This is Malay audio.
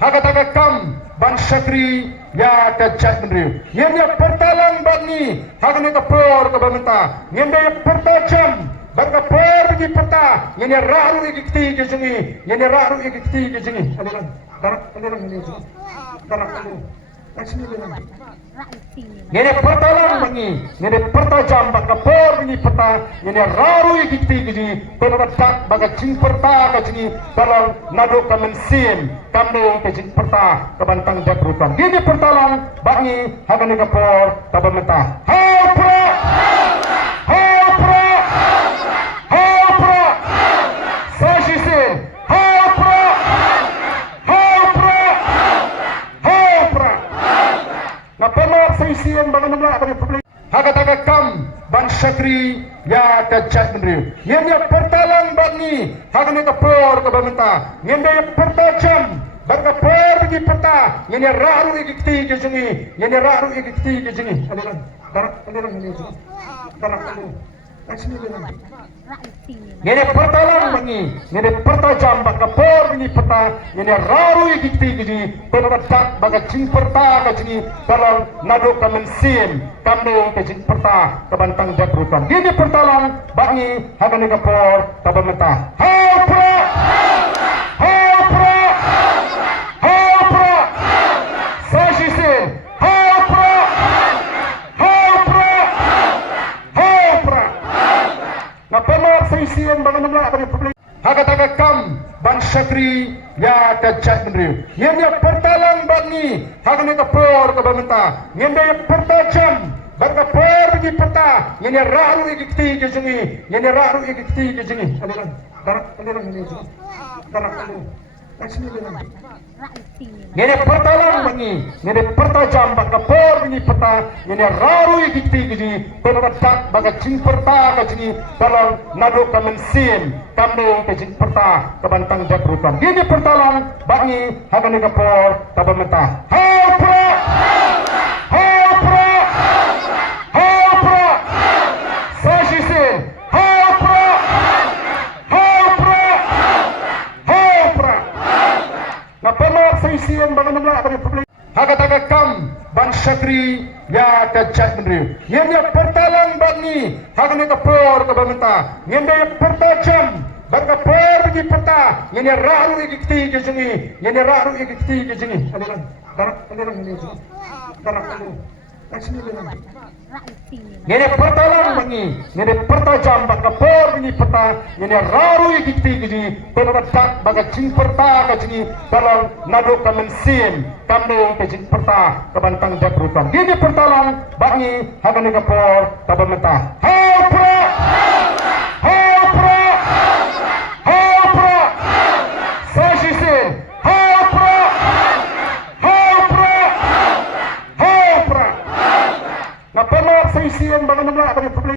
Hagatakakam ban syakri ya kajat menriu. Yang pertalang bagi hagani kapor kabamenta. Yang pertajam ban kapor bagi peta. Yang raru ikiti kejengi. Yang raru ikiti kejengi. Aliran darak aliran ini. Darak aliran. Ini pertalang bagi, ini pertajam bak kapor ini peta, ini raru ikiti keji, penatak bak cing perta keji, dalam nado kamen sim, kami keji perta kebantang jakrutan. Ini pertalang bagi hagani kapor kabamenta. Hapra, hapra, hapra, sasisin, hapra, hapra, hapra. Na pemar saisian bangan nabla bagi publik. Hagatakakam ban syakri ya kajat menriu. Yang pertalang bagi hagani kapor kabamenta. Yang pertajam ban kapor bagi peta. Yang raru ikiti kejengi. Yang raru ikiti kejengi. Aliran darak aliran ini. Darak aliran. Ini pertalang bagi, ini pertajam bak kapor ini peta, ini raru ikiti keji, penatak bak cing perta keji, dalam nado kamen sim, kami keji perta kebantang jakrutan. Ini pertalang bagi hagani kapor kabamenta. Hapra, hapra, hapra, sasisin, hapra, hapra, hapra. Na pemar saisian bangan nabla bagi publik. Hagatakakam ban syakri ya kajat menriu. Yang pertalang bagi hagani kapor kabamenta. Yang pertajam ban kapor bagi peta. Yang raru ikiti kejengi. Yang raru ikiti kejengi. Aliran darak aliran ini. Darak aliran. Ini pertalang bagi, ini pertajam bak kapor ini peta, ini raru ikiti keji, penatak bak cing perta keji, dalam nado kamen sim, kami keji perta kebantang jakrutan. Ini pertalang bagi hagani kapor kabamenta. Hapra, hapra, hapra, sasisin, hapra, hapra, hapra. Na pemar saisian bangan nabla bagi publik. Hagatakakam ban syakri ya kajat menriu. Yang pertalang bagi hagani kapor kabamenta. Yang pertajam ban kapor bagi peta. Yang raru ikiti kejengi. Yang raru ikiti kejengi. Aliran darak aliran ini. Darak aliran. Ini pertalang bagi, ini pertajam bak kapor ini peta, ini raru ikiti keji, penatak bak cing perta keji, dalam nado kamen sim, kami keji perta kebantang jakrutan. Ini pertalang bagi hagani kapor kabamenta. Hapra, hapra, hapra, sasisin, hapra, hapra, hapra. Na pemar saisian bangan nabla bagi publik.